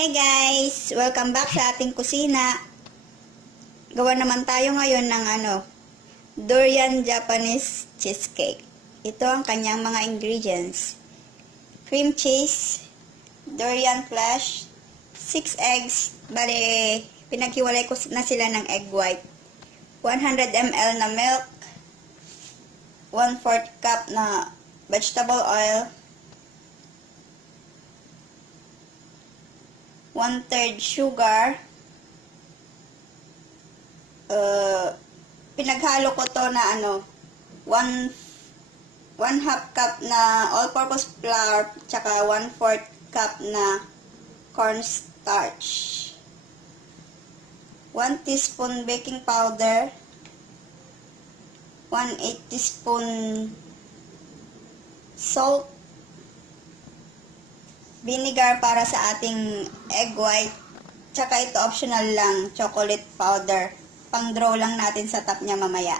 Hey guys! Welcome back sa ating kusina. Gawa naman tayo ngayon ng Durian Japanese Cheesecake. Ito ang kanyang mga ingredients. Cream cheese, durian flesh, 6 eggs, bali pinaghiwalay ko na sila ng egg white. 100 ml na milk, 1/4 cup na vegetable oil, 1/3 sugar. Pinaghalo ko to na 1/2 cup na all-purpose flour, tsaka 1/4 cup na cornstarch, 1 teaspoon baking powder, 1/8 teaspoon salt, vinegar para sa ating egg white, tsaka ito optional lang, chocolate powder. Pang-draw lang natin sa top niya mamaya.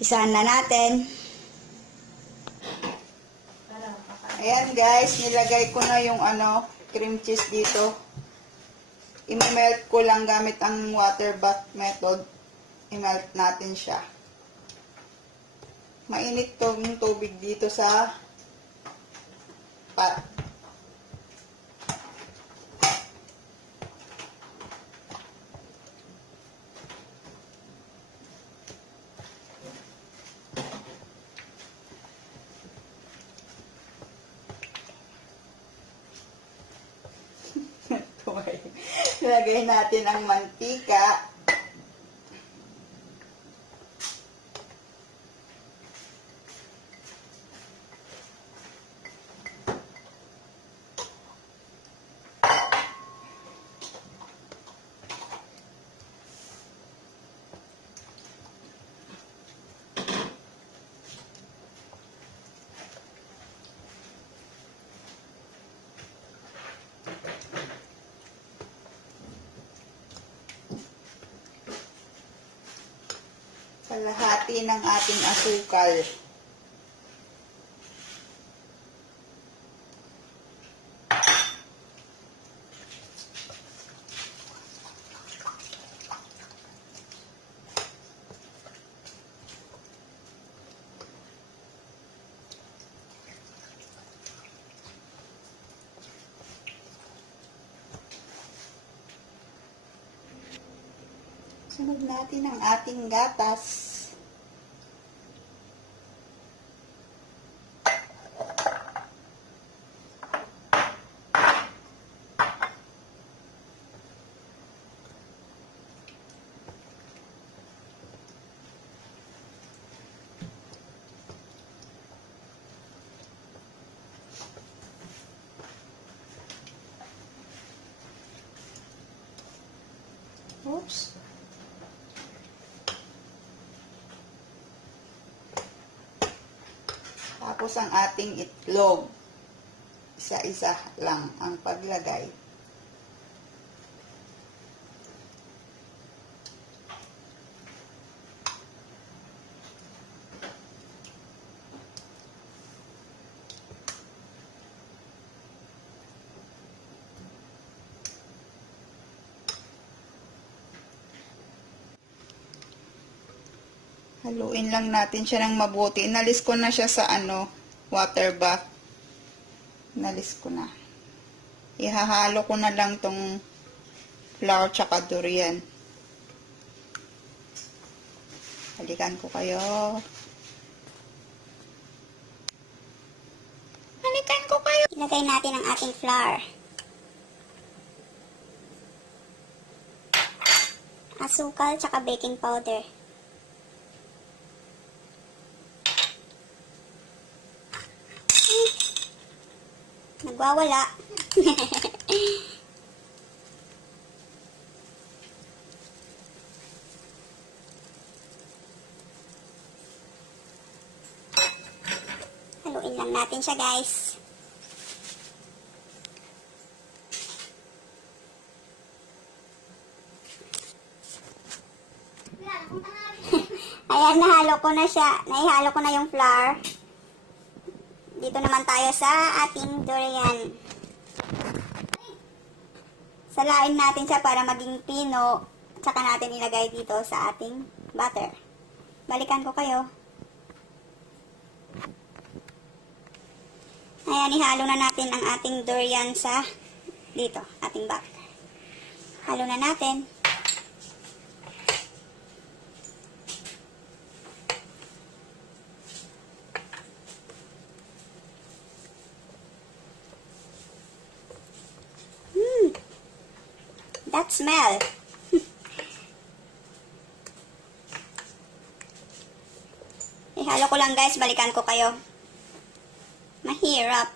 Isahan na natin. Ayan guys, nilagay ko na yung cream cheese dito. I-melt ko lang gamit ang water bath method. I-melt natin siya. Mainit to yung tubig dito sa pot. Lagay natin ang mantika. Kalahati ng ating asukal. Sunod natin ang ating gatas. Oops. Tapos ang ating itlog. Isa-isa lang ang paglagay. Haluin lang natin siya ng mabuti. Inalis ko na siya sa water bath. Inalis ko na. Ihahalo ko na lang tong flour tsaka durian. Halikan ko kayo. Halikan ko kayo. Ilagay natin ang ating flour. Asukal tsaka baking powder. Nagwawala. Haluin lang natin siya, guys. Ayan, nahalo ko na siya. Naihalo ko na yung flour. Dito naman tayo sa ating durian. Salain natin siya para maging pino. Tsaka natin ilagay dito sa ating butter. Balikan ko kayo. Ayan, ihalo na natin ang ating durian sa dito, ating butter. Halo na natin. That smell. Ihalo ko lang guys, balikan ko kayo. Mahirap.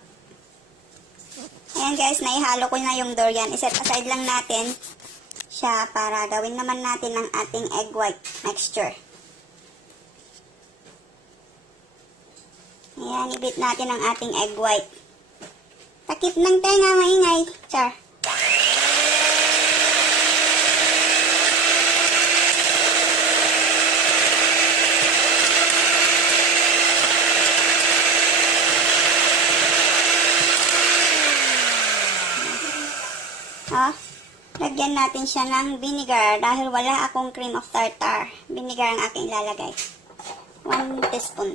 Ayan guys, naihalo ko na yung durian. Iset aside lang natin siya para gawin naman natin ang ating egg white mixture. Ayan, ibit natin ang ating egg white. Takip ng tenga, maingay. Char. Lagyan natin siya ng vinegar dahil wala akong cream of tartar. Vinegar ang aking ilalagay. 1 teaspoon.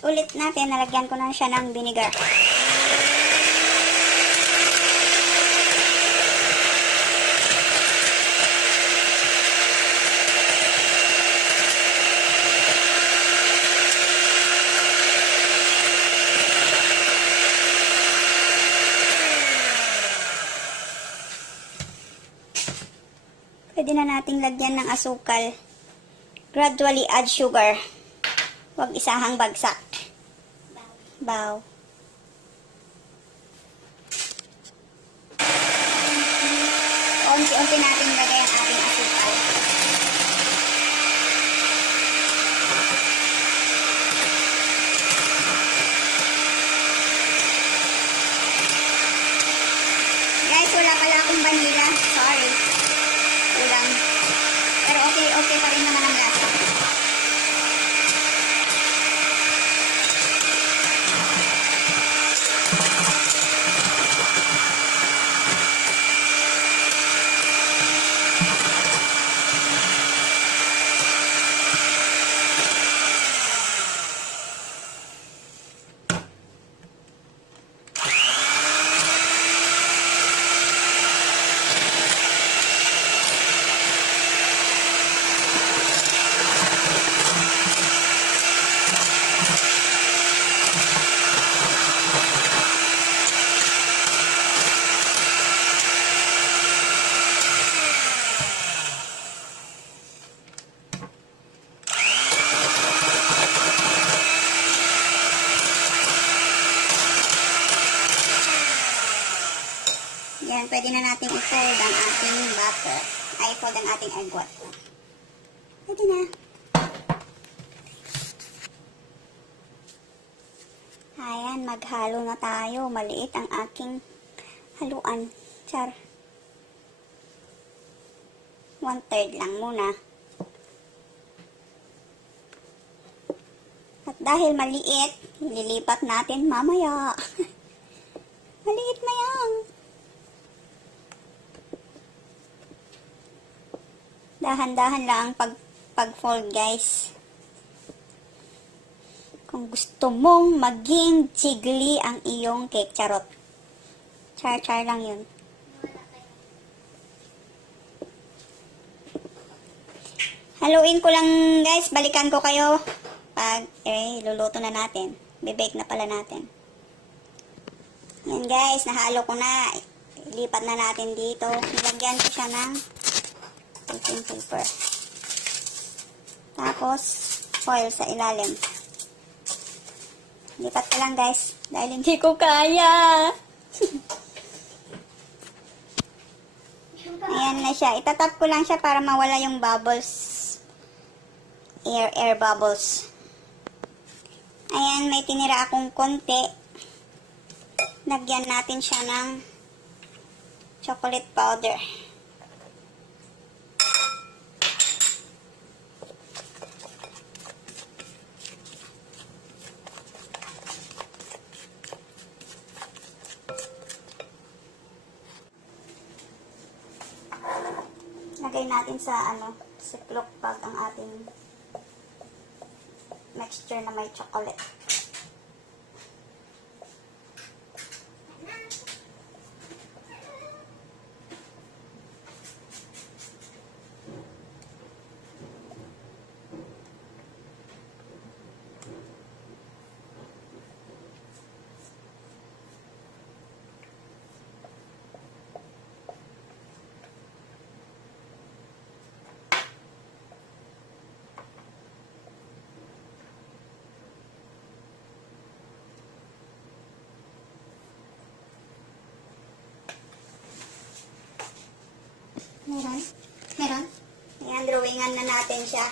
Ulit natin, nalagyan ko na siya ng vinegar. Pwede na nating lagyan ng asukal. Gradually add sugar. Huwag isahang bagsak. Baw. Unti-unti natin lagay ang ating asukal. Guys, wala pala akong vanilla. Sorry. Kulang. Pero okay pa rin naman ang lasa. Yan, pwede na natin i-fold ang ating butter. Ay, i-fold ang ating egg white. Pwede na. Ayan, maghalo na tayo. Maliit ang aking haluan. Char. 1/3 lang muna. At dahil maliit, lilipat natin mamaya. Maliit na yan. Dahan-dahan lang ang pag-fold, guys. Kung gusto mong maging chigli ang iyong cake, charot. Char-char lang yun. Haluin ko lang, guys. Balikan ko kayo pag luluto na natin. Bibake na pala natin. Yan, guys. Nahalo ko na. Lipat na natin dito. Nilagyan ko siya ng baking paper. Tapos, foil sa ilalim. Lipat ko lang, guys. Dahil hindi ko kaya. Ayan na siya. Itatap ko lang siya para mawala yung bubbles. Air bubbles. Ayan, may tinira akong konti. Lagyan natin siya ng chocolate powder. ilagay natin sa ziploc bag ang ating mixture na may chocolate. Meron. Ayan, drawingan na natin siya.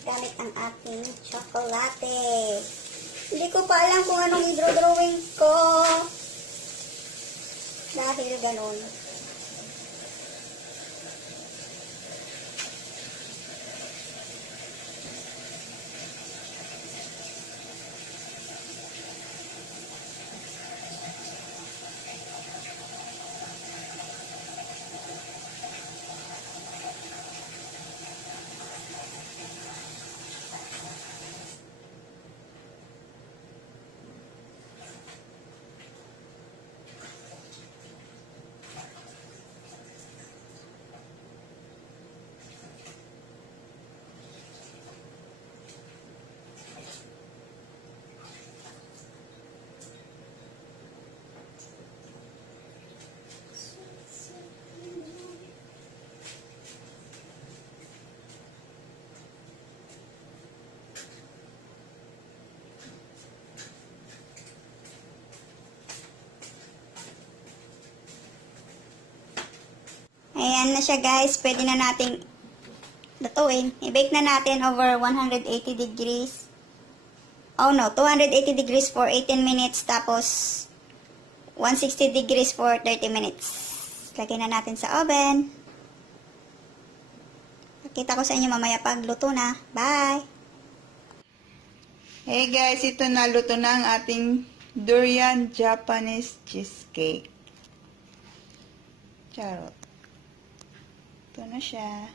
Gamit ang ating chocolate. Hindi ko pa alam kung anong i-drawing ko. Dahil ganun. Ayan na siya guys. Pwede na nating lutuin. I-bake na natin over 180 degrees. Oh no, 280 degrees for 18 minutes. Tapos 160 degrees for 30 minutes. Lagyan na natin sa oven. Pakita ko sa inyo mamaya pag luto na. Bye! Hey guys, ito na luto na ang ating Durian Japanese Cheesecake. Charot. Ito na siya.